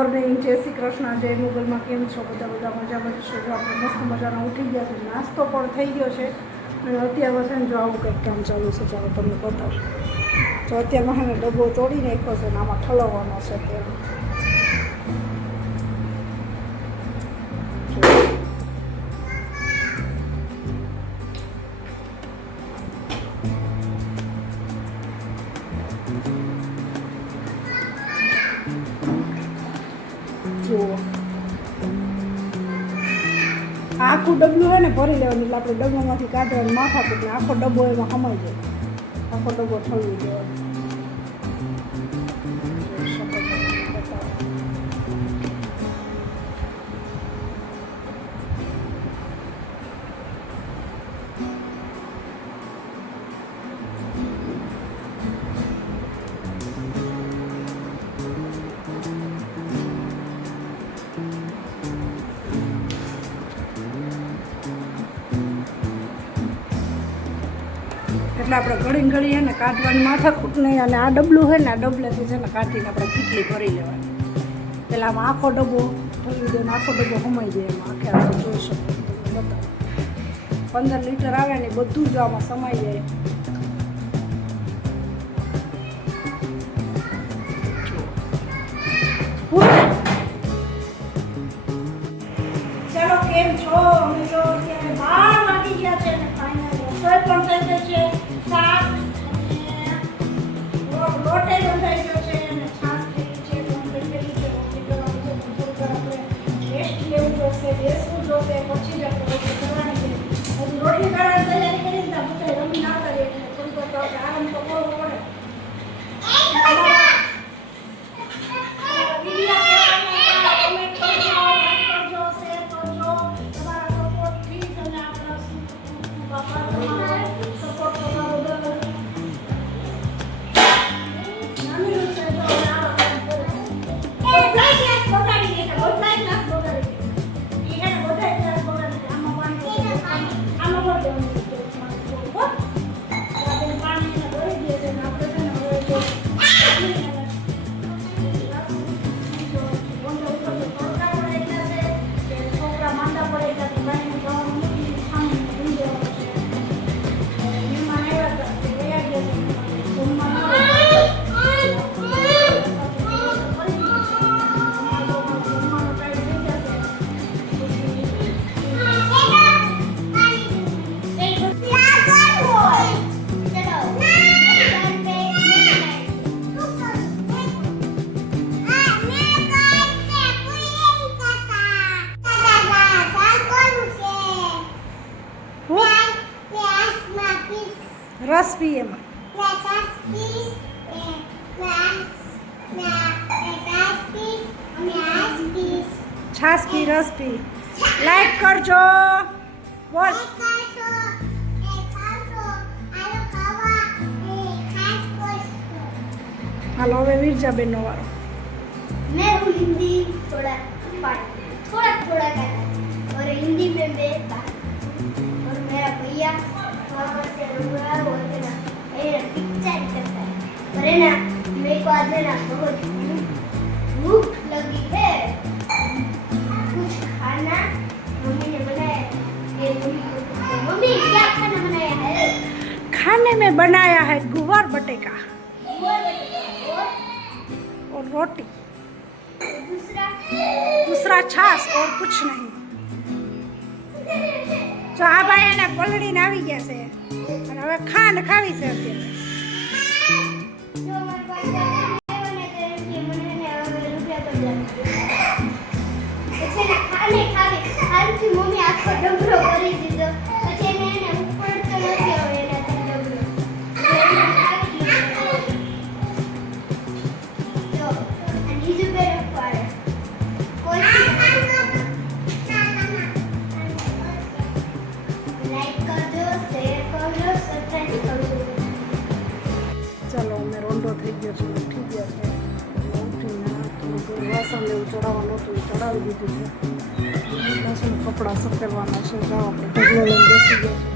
Morning, જય શ્રી કૃષ્ણ, જય મુગલમાં. કેમ છો બધા મજામાં છો? જો આપણે મસ્ત મજાનો ઉઠી ગયા છે, નાસ્તો પણ થઈ ગયો છે અને અત્યારે છે ને જો આવું કંઈક કામ ચાલુ છે. ચાલો તમને બતાવું. તો અત્યારમાં મને ડબ્બો તોડી નાખ્યો છે ને આમાં ઠલવવાનો છે તેલ. આખું ડબલું હોય ને ભરી લેવાનું, એટલે આપણે ડબ્બામાંથી કાઢવાનું માથાકૂટ, એટલે આખો ડબ્બો એમાં સમાઈ જાય. આખો ડબ્બો ઠલવી દેવાનો. એટલે આપણે ઘડી હે ને કાઢવાની માથાકૂટ નહીં, અને આ ડબલું હોય ને આ ડબલેથી છે ને કાઢીને આપણે કેટલી ભરી લેવાની. એટલે આમાં આખો ડબ્બો ઠલવી દે ને આખો ડબ્બો સમાઈ જાય એમાં. આખે આપણે જોઈ શકો. બતાવો 15 લીટર આવે ને બધું જ આમાં સમાઈ જાય. ચાલો કેમ છો? અમે તો અત્યારે 12 વાગી ગયા છે ને ફાઇનલ રસોઈ પણ થઈ ગઈ છે. શાક લોટે બંધાઈ ગયો છે અને છાશ થઈ ગઈ છે. રોટલી થઈ છે. રોટલી કરવાની છે. થોડીક વાર આપણે રેસ્ટ લેવું જોશે, બેસવું જોશે, પછી જ આપણે રોટલી કરવાની છે. હજી રોટલી કરવાની તૈયારી કરી દીધા, બધા રમી ના કરીએ એટલે થોડીક વાર તો આપણે આરામ તો કરવો પડે. રસ પી એમાં છાશ પી, રસ પી. લાઈક કરજો. બોલ. હાલો હવે વીરજાબેન નો વારો. मैं हूँ हिंदी थोड़ा करता और हिंदी में मैं और मेरा भैया वहाँ से रुआ बोलते ना पिक्चर करता है. और है ना मेरे को आज ना बहुत भूख लगी है. कुछ खाना मम्मी ने बनाया. मम्मी क्या खाना बनाया है? खाने में बनाया है गुवार बटेका और रोटी. दूसरा छाछ और कुछ नहीं. તો આ ભાઈ એને પલળીને આવી ગયા છે અને હવે ખાંડ ખાવી છે અત્યારે. મમ્મી આખો ડબરો કરી દીધો. પછી એને ઉપડતો નથી હવે એનાથી ડબરો. ચાલો અમે રોંઢો થઈ ગયો છે, ઉઠી ગયા છે. ઉઠીને થોડું વાસણ લેવું ચડાવવાનું હતું, ચડાવી દીધું છે. લસણ કપડાં સફેરવાના છે. જાઓ આપણે ઢગલો લઈને બેસી ગયા છે.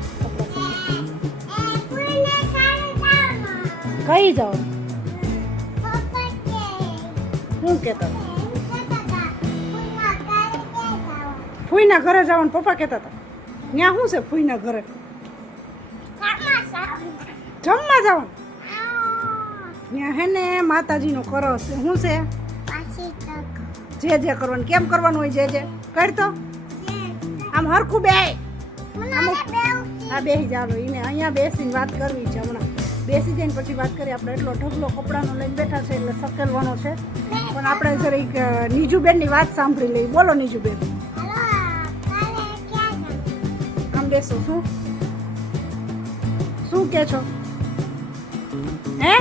કઈ જાઓ? શું કહેતા? ફૂઈના ઘરે જવાનું પપ્પા કહેતા હતા. ત્યાં શું છે ફૂઈના ઘરે? જમવા જવાનું. ત્યાં હે ને માતાજીનો કરસ છે. શું છે? જે કરવાનું. કેમ કરવાનું હોય? જે કર તો આમ હરખું બે. હા બેસી જાલો. એને અહીંયા બેસીને વાત કરવી છે હમણાં. બેસી જઈને પછી વાત કરીએ. આપણે એટલો ઢગલો કપડાનો લઈને બેઠા છે એટલે સકેલવાનો છે. પણ આપણે જરીક નીજુબેનની વાત સાંભળી લઈએ. બોલો નીજુબેન. આમ બેસો. શું કે છો? હે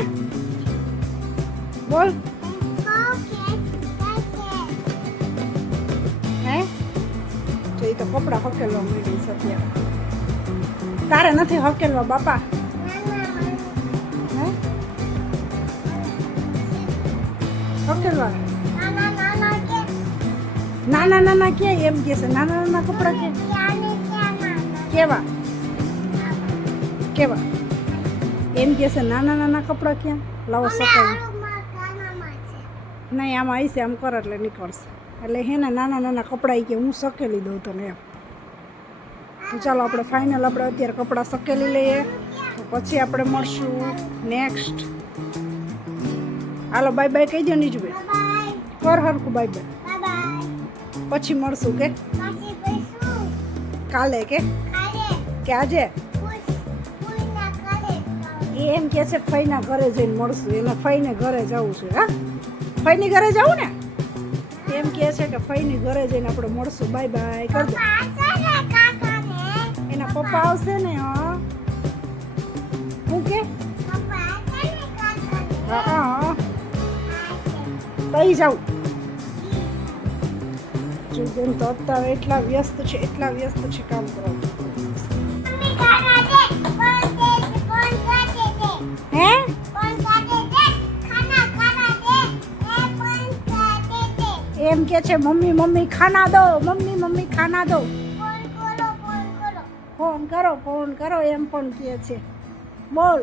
બોલ. હે તો એ તો કપડા હકેલવા માંડી છે અત્યારે. તારે નથી હકેલવા બાપા? હે હકેલવા નાના નાના ક્યાં? એમ કે છે નાના નાના કપડા કે કેવા કેવા? એમ કે છે નાના નાના કપડા ક્યાં? લાવો સકાય નહીં. આમાં આવી છે આમ કર એટલે નીકળશે. એટલે હે ને નાના નાના કપડાં કે હું સકેલી દઉં તને એમ. તો ચાલો આપણે ફાઇનલ આપણે અત્યારે કપડાં સકેલી લઈએ. તો પછી આપણે મળશું નેક્સ્ટ. હાલો બાય બાય કહી દો નીજુબેન. કર હરખું બાય બાય. પછી મળશું કે કાલે કે આજે? એ એમ કે છે ફઈના ઘરે જઈને મળશું. એને ફઈને ઘરે જવું છે. હા ફઈની ઘરે જવું ને? એમ કે છે કે ફઈની ઘરે જઈને આપણે મળશું. બાય બાય કર દો. એના પપ્પા આવશે ને. હા હું કે હા કઈ જાઉં? બેન તો અત્યારે એટલા વ્યસ્ત છે કામ કરવા. હે એમ કે છે મમ્મી ખાના દો. મમ્મી ખાના દો. ફોન કરો એમ પણ કહે છે. બોલ.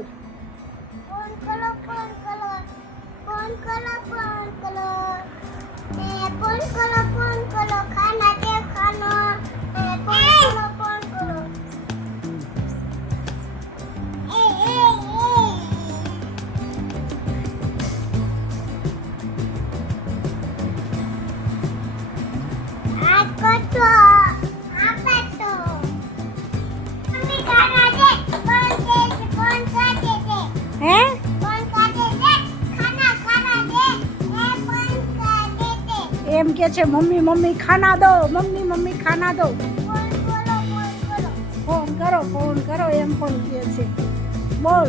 એમ કે છે મમ્મી ખાના દો. મમ્મી ખાના દો. ફોન કરો એમ પણ કહે છે. બોલ.